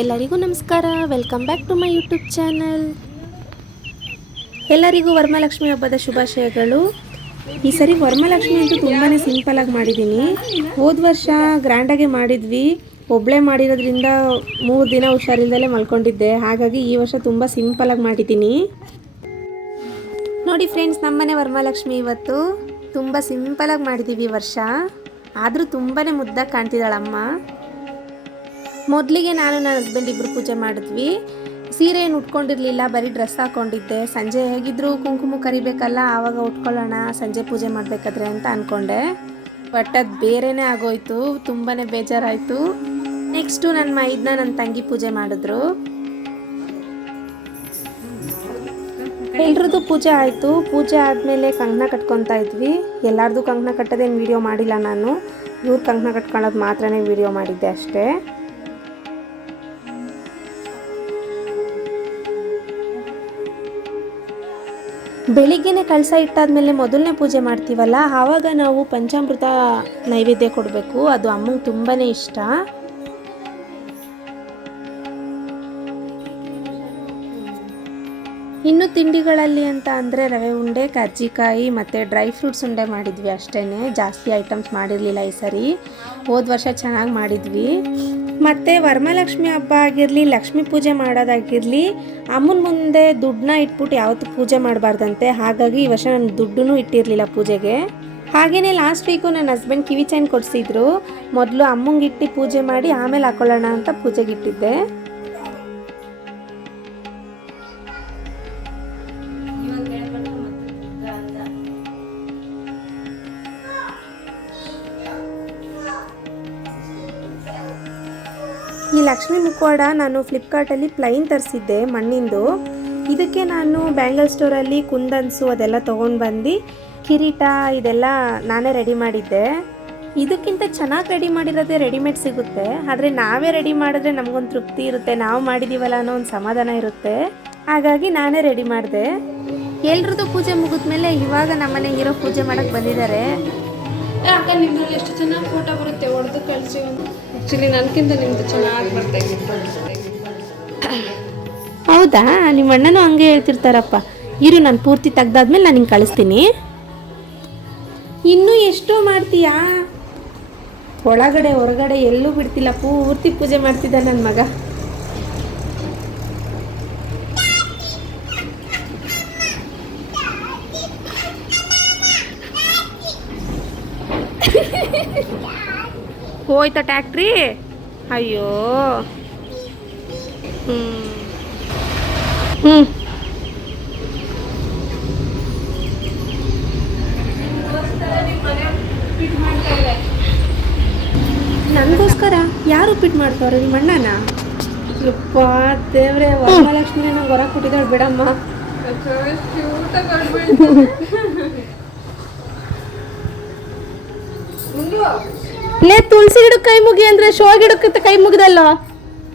ಎಲ್ಲರಿಗೂ ನಮಸ್ಕಾರ. Welcome back to my YouTube channel. ಎಲ್ಲರಿಗೂ ವರಮಹಾಲಕ್ಷ್ಮಿ ಹಬ್ಬದ ಶುಭಾಶಯಗಳು. ಈ ಸರಿ ವರಮಹಾಲಕ್ಷ್ಮಿ ಅಂತೂ ತುಂಬಾ ಸಿಂಪಲಾಗಿ ಮಾಡಿದ್ದೀನಿ. ಹೋದ ವರ್ಷ ಗ್ರ್ಯಾಂಡಾಗೆ ಮಾಡಿದ್ವಿ. ಒಬ್ಬಳೇ ಮಾಡಿರೋದ್ರಿಂದ 3 ದಿನ ಹುಷಾರಿಲ್ಲದಲೇ ಮಲ್ಕೊಂಡಿದ್ದೆ. ಹಾಗಾಗಿ ಈ ವರ್ಷ ತುಂಬ ಸಿಂಪಲಾಗಿ ಮಾಡಿದ್ದೀನಿ. ನೋಡಿ ಫ್ರೆಂಡ್ಸ್, ನಮ್ಮನೆ ವರಮಹಾಲಕ್ಷ್ಮಿ ಇವತ್ತು ತುಂಬ ಸಿಂಪಲಾಗಿ ಮಾಡಿದ್ದೀವಿ ಈ ವರ್ಷ. ಆದರೂ ತುಂಬಾ ಮುದ್ದಾಗಿ ಕಾಣ್ತಿದ್ದಾಳಮ್ಮ. ಮೊದಲಿಗೆ ನಾನು ನನ್ನ ಹಸ್ಬೆಂಡ್ ಇಬ್ಬರು ಪೂಜೆ ಮಾಡಿದ್ವಿ. ಸೀರೆ ಏನು ಉಟ್ಕೊಂಡಿರಲಿಲ್ಲ, ಬರೀ ಡ್ರೆಸ್ ಹಾಕ್ಕೊಂಡಿದ್ದೆ. ಸಂಜೆ ಹೇಗಿದ್ರು ಕುಂಕುಮ ಕರಿಬೇಕಲ್ಲ, ಆವಾಗ ಉಟ್ಕೊಳ್ಳೋಣ ಸಂಜೆ ಪೂಜೆ ಮಾಡಬೇಕಾದ್ರೆ ಅಂತ ಅಂದ್ಕೊಂಡೆ. ಬಟ್ ಅದು ಬೇರೆನೇ ಆಗೋಯ್ತು, ತುಂಬಾ ಬೇಜಾರಾಯಿತು. ನೆಕ್ಸ್ಟು ನನ್ನ ಮೈದನ್ನ ನನ್ನ ತಂಗಿ ಪೂಜೆ ಮಾಡಿದ್ರು. ಎಲ್ರದ್ದು ಪೂಜೆ ಆಯಿತು. ಪೂಜೆ ಆದಮೇಲೆ ಕಂಕಣ ಕಟ್ಕೊತಾ ಇದ್ವಿ. ಎಲ್ಲರದು ಕಂಕಣ ಕಟ್ಟೋದೇನು ವೀಡಿಯೋ ಮಾಡಿಲ್ಲ ನಾನು. ಇವ್ರು ಕಂಕಣ ಕಟ್ಕೊಳ್ಳೋದು ಮಾತ್ರನೇ ವೀಡಿಯೋ ಮಾಡಿದ್ದೆ ಅಷ್ಟೇ. ಬೆಳಿಗ್ಗೆನೇ ಕಳಸ ಇಟ್ಟಾದ್ಮೇಲೆ ಮೊದಲನೇ ಪೂಜೆ ಮಾಡ್ತೀವಲ್ಲ, ಆವಾಗ ನಾವು ಪಂಚಾಮೃತ ನೈವೇದ್ಯ ಕೊಡಬೇಕು. ಅದು ಅಮ್ಮಂಗೆ ತುಂಬಾ ಇಷ್ಟ. ಇನ್ನು ತಿಂಡಿಗಳಲ್ಲಿ ಅಂತ ಅಂದರೆ ರವೆ ಉಂಡೆ, ಕರ್ಜಿಕಾಯಿ ಮತ್ತು ಡ್ರೈ ಫ್ರೂಟ್ಸ್ ಉಂಡೆ ಮಾಡಿದ್ವಿ ಅಷ್ಟೇ. ಜಾಸ್ತಿ ಐಟಮ್ಸ್ ಮಾಡಿರಲಿಲ್ಲ ಈ ಸರಿ. ಹೋದ ವರ್ಷ ಚೆನ್ನಾಗಿ ಮಾಡಿದ್ವಿ. ಮತ್ತು ವರಮಹಾಲಕ್ಷ್ಮಿ ಹಬ್ಬ ಆಗಿರಲಿ, ಲಕ್ಷ್ಮೀ ಪೂಜೆ ಮಾಡೋದಾಗಿರಲಿ, ಅಮ್ಮನ ಮುಂದೆ ದುಡ್ಡನ್ನ ಇಟ್ಬಿಟ್ಟು ಯಾವತ್ತೂ ಪೂಜೆ ಮಾಡಬಾರ್ದಂತೆ. ಹಾಗಾಗಿ ಈ ವರ್ಷ ನಾನು ದುಡ್ಡನ್ನೂ ಇಟ್ಟಿರಲಿಲ್ಲ ಪೂಜೆಗೆ. ಹಾಗೆಯೇ ಲಾಸ್ಟ್ ವೀಕು ನನ್ನ ಹಸ್ಬೆಂಡ್ ಕಿವಿ ಚೈನ್ ಕೊಡಿಸಿದ್ರು. ಮೊದಲು ಅಮ್ಮಂಗೆ ಇಟ್ಟು ಪೂಜೆ ಮಾಡಿ ಆಮೇಲೆ ಹಾಕೊಳ್ಳೋಣ ಅಂತ ಪೂಜೆಗೆ ಇಟ್ಟಿದ್ದೆ. ಈ ಲಕ್ಷ್ಮೀ ಮುಖವಾಡ ನಾನು ಫ್ಲಿಪ್ಕಾರ್ಟಲ್ಲಿ ಪ್ಲೈನ್ ತರಿಸಿದ್ದೆ ಮಣ್ಣಿಂದು. ಇದಕ್ಕೆ ನಾನು ಬ್ಯಾಂಗಲ್ ಸ್ಟೋರಲ್ಲಿ ಕುಂದನ್ಸು ಅದೆಲ್ಲ ತೊಗೊಂಡು ಬಂದು ಕಿರೀಟ ಇದೆಲ್ಲ ನಾನೇ ರೆಡಿ ಮಾಡಿದ್ದೆ. ಇದಕ್ಕಿಂತ ಚೆನ್ನಾಗಿ ರೆಡಿ ಮಾಡಿರೋದೇ ರೆಡಿಮೇಡ್ ಸಿಗುತ್ತೆ. ಆದರೆ ನಾವೇ ರೆಡಿ ಮಾಡಿದ್ರೆ ನಮಗೊಂದು ತೃಪ್ತಿ ಇರುತ್ತೆ, ನಾವು ಮಾಡಿದ್ದೀವಲ್ಲ ಅನ್ನೋ ಒಂದು ಸಮಾಧಾನ ಇರುತ್ತೆ. ಹಾಗಾಗಿ ನಾನೇ ರೆಡಿ ಮಾಡಿದೆ. ಎಲ್ರದ್ದು ಪೂಜೆ ಮುಗಿದ್ಮೇಲೆ ಇವಾಗ ನಮ್ಮನೆ ಹೀರೋ ಪೂಜೆ ಮಾಡೋಕ್ಕೆ ಬಂದಿದ್ದಾರೆ. ಅಕ್ಕ, ನಿಮ್ಮದ್ರಲ್ಲಿ ಎಷ್ಟು ಚೆನ್ನಾಗಿ ಫೋಟೋ ಬರುತ್ತೆ, ಹೊಡೆದು ಕಳಿಸಿ. ಆ್ಯಕ್ಚುಲಿ ನನಗಿಂತ ನಿಮ್ಮದು ಚೆನ್ನಾಗಿ ಬರ್ತಾಯಿದೆ. ಹೌದಾ? ನಿಮ್ಮ ಅಣ್ಣನೂ ಹಂಗೆ ಹೇಳ್ತಿರ್ತಾರಪ್ಪ. ಇರು, ನಾನು ಪೂರ್ತಿ ತೆಗ್ದಾದ್ಮೇಲೆ ನಾನು ಹಿಂಗೆ ಕಳಿಸ್ತೀನಿ. ಇನ್ನೂ ಎಷ್ಟೋ ಮಾಡ್ತೀಯಾ? ಒಳಗಡೆ ಹೊರಗಡೆ ಎಲ್ಲೂ ಬಿಡ್ತಿಲ್ಲ, ಪೂರ್ತಿ ಪೂಜೆ ಮಾಡ್ತಿದ್ದ ನನ್ನ ಮಗ. ಹೋಯ್ತಾ ಟ್ಯಾಕ್ಟ್ರಿ? ಅಯ್ಯೋ. ನನಗೋಸ್ಕರ ಯಾರು ಉಪ್ಪಿಟ್ಟು ಮಾಡ್ತಾವ್ರೆ? ನಿಮ್ಮ ಅಣ್ಣನ? ಯಪ್ಪ ದೇವ್ರೆ, ವರಮಹಾಲಕ್ಷ್ಮಿ ನಂಗೆ ಹೊರ ಕೊಟ್ಟಿದ್ದಾಳೆ ಬಿಡಮ್ಮ. ಲೇ, ತುಳಸಿ ಗಿಡಕ್ಕೆ ಕೈ ಮುಗಿ ಅಂದ್ರೆ ಶೋ ಗಿಡಕ್ಕೆ ಕೈ ಮುಗಿದಲ್ಲ.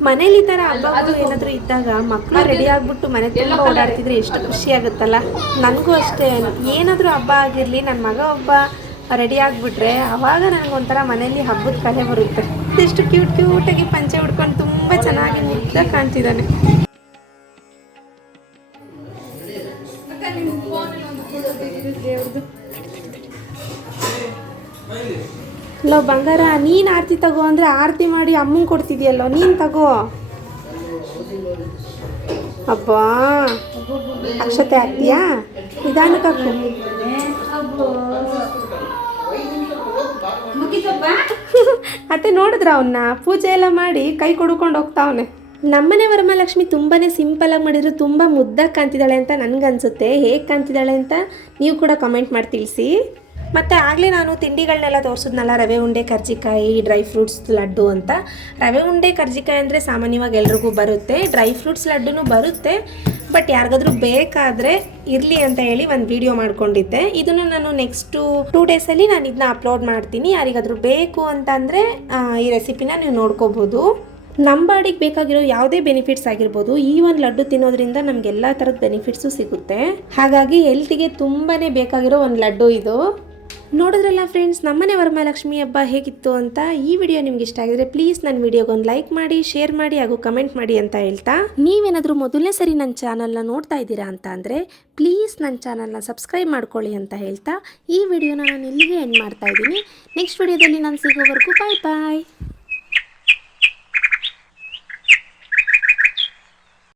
ಮನೇಲಿ ಈ ಥರ ಹಬ್ಬ ಏನಾದರೂ ಇದ್ದಾಗ ಮಕ್ಕಳು ರೆಡಿ ಆಗ್ಬಿಟ್ಟು ಮನೆ ತುಂಬ ಓಡಾಡ್ತಿದ್ರೆ ಎಷ್ಟು ಖುಷಿ ಆಗುತ್ತಲ್ಲ. ನನಗೂ ಅಷ್ಟೇ, ಏನಾದರೂ ಹಬ್ಬ ಆಗಿರಲಿ, ನನ್ನ ಮಗ ಒಬ್ಬ ರೆಡಿ ಆಗಿಬಿಟ್ರೆ ಆವಾಗ ನನಗೊಂಥರ ಮನೇಲಿ ಹಬ್ಬದ ಕಲೆ ಬರುತ್ತೆ. ಎಷ್ಟು ಕ್ಯೂಟಾಗಿ ಪಂಚೆ ಉಡ್ಕೊಂಡು ತುಂಬ ಚೆನ್ನಾಗಿ ಮುದ್ದಾಗಿ ಕಾಣ್ತಿದ್ದಾನೆ. ಲೋ ಬಂಗಾರ, ನೀನು ಆರತಿ ತಗೋ ಅಂದರೆ ಆರತಿ ಮಾಡಿ ಅಮ್ಮಂಗೆ ಕೊಡ್ತಿದ್ಯಲ್ಲೋ, ನೀನು ತಗೋ. ಅಬ್ಬಾ, ಅಕ್ಷತೆ ಹಾಕ್ತೀಯಾ? ನಿಧಾನಕ್ಕೆ ಹಾಕು. ಅತ್ತೆ ನೋಡಿದ್ರ ಅವನ್ನ ಪೂಜೆ ಎಲ್ಲ ಮಾಡಿ ಕೈ ಕೊಡ್ಕೊಂಡು ಹೋಗ್ತಾವನೆ. ನಮ್ಮನೆ ವರಮಹಾಲಕ್ಷ್ಮಿ ತುಂಬಾ ಸಿಂಪಲಾಗಿ ಮಾಡಿದ್ರು ತುಂಬ ಮುದ್ದಾಗಿ ಕಾಣ್ತಿದ್ದಾಳೆ ಅಂತ ನನಗನ್ಸುತ್ತೆ. ಹೇಗೆ ಕಾಣ್ತಿದ್ದಾಳೆ ಅಂತ ನೀವು ಕೂಡ ಕಮೆಂಟ್ ಮಾಡಿ ತಿಳಿಸಿ. ಮತ್ತು ಆಗಲೇ ನಾನು ತಿಂಡಿಗಳನ್ನೆಲ್ಲ ತೋರಿಸಿದ್ನಲ್ಲ, ರವೆ ಉಂಡೆ, ಕರ್ಜಿಕಾಯಿ, ಡ್ರೈ ಫ್ರೂಟ್ಸ್ ಲಡ್ಡು ಅಂತ. ರವೆ ಉಂಡೆ ಕರ್ಜಿಕಾಯಿ ಅಂದರೆ ಸಾಮಾನ್ಯವಾಗಿ ಎಲ್ರಿಗೂ ಬರುತ್ತೆ. ಡ್ರೈ ಫ್ರೂಟ್ಸ್ ಲಡ್ಡು ಬರುತ್ತೆ. ಬಟ್ ಯಾರಿಗಾದ್ರೂ ಬೇಕಾದರೆ ಇರಲಿ ಅಂತ ಹೇಳಿ ಒಂದು ವಿಡಿಯೋ ಮಾಡ್ಕೊಂಡಿದ್ದೆ. ಇದನ್ನು ನಾನು ನೆಕ್ಸ್ಟು 2 ಡೇಸಲ್ಲಿ ನಾನು ಇದನ್ನ ಅಪ್ಲೋಡ್ ಮಾಡ್ತೀನಿ. ಯಾರಿಗಾದ್ರೂ ಬೇಕು ಅಂತಂದರೆ ಈ ರೆಸಿಪಿನ ನೀವು ನೋಡ್ಕೋಬೋದು. ನಮ್ಮ ಬಾಡಿಗೆ ಬೇಕಾಗಿರೋ ಯಾವುದೇ ಬೆನಿಫಿಟ್ಸ್ ಆಗಿರ್ಬೋದು, ಈ ಒಂದು ಲಡ್ಡು ತಿನ್ನೋದ್ರಿಂದ ನಮಗೆಲ್ಲ ಥರದ ಬೆನಿಫಿಟ್ಸು ಸಿಗುತ್ತೆ. ಹಾಗಾಗಿ ಹೆಲ್ತಿಗೆ ತುಂಬಾ ಬೇಕಾಗಿರೋ ಒಂದು ಲಡ್ಡು ಇದು. ನೋಡಿದ್ರಲ್ಲ ಫ್ರೆಂಡ್ಸ್, ನಮ್ಮನೆ ವರಮಹಾಲಕ್ಷ್ಮಿ ಹಬ್ಬ ಹೇಗಿತ್ತು ಅಂತ. ಈ ವಿಡಿಯೋ ನಿಮ್ಗೆ ಇಷ್ಟ ಆಗಿದ್ರೆ ಪ್ಲೀಸ್ ನನ್ನ ವಿಡಿಯೋಗೊಂದು ಲೈಕ್ ಮಾಡಿ, ಶೇರ್ ಮಾಡಿ ಹಾಗೂ ಕಮೆಂಟ್ ಮಾಡಿ ಅಂತ ಹೇಳ್ತಾ, ನೀವೇನಾದರೂ ಮೊದಲನೇ ಸರಿ ನನ್ನ ಚಾನಲ್ನ ನೋಡ್ತಾ ಇದ್ದೀರಾ ಅಂತ ಅಂದರೆ ಪ್ಲೀಸ್ ನನ್ನ ಚಾನಲ್ನ ಸಬ್ಸ್ಕ್ರೈಬ್ ಮಾಡ್ಕೊಳ್ಳಿ ಅಂತ ಹೇಳ್ತಾ ಈ ವಿಡಿಯೋನ ನಾನು ಇಲ್ಲಿಗೆ ಎಂಡ್ ಮಾಡ್ತಾ ಇದ್ದೀನಿ. ನೆಕ್ಸ್ಟ್ ವಿಡಿಯೋದಲ್ಲಿ ನಾನು ಸಿಗೋವರೆಗೂ ಬಾಯ್ ಬಾಯ್.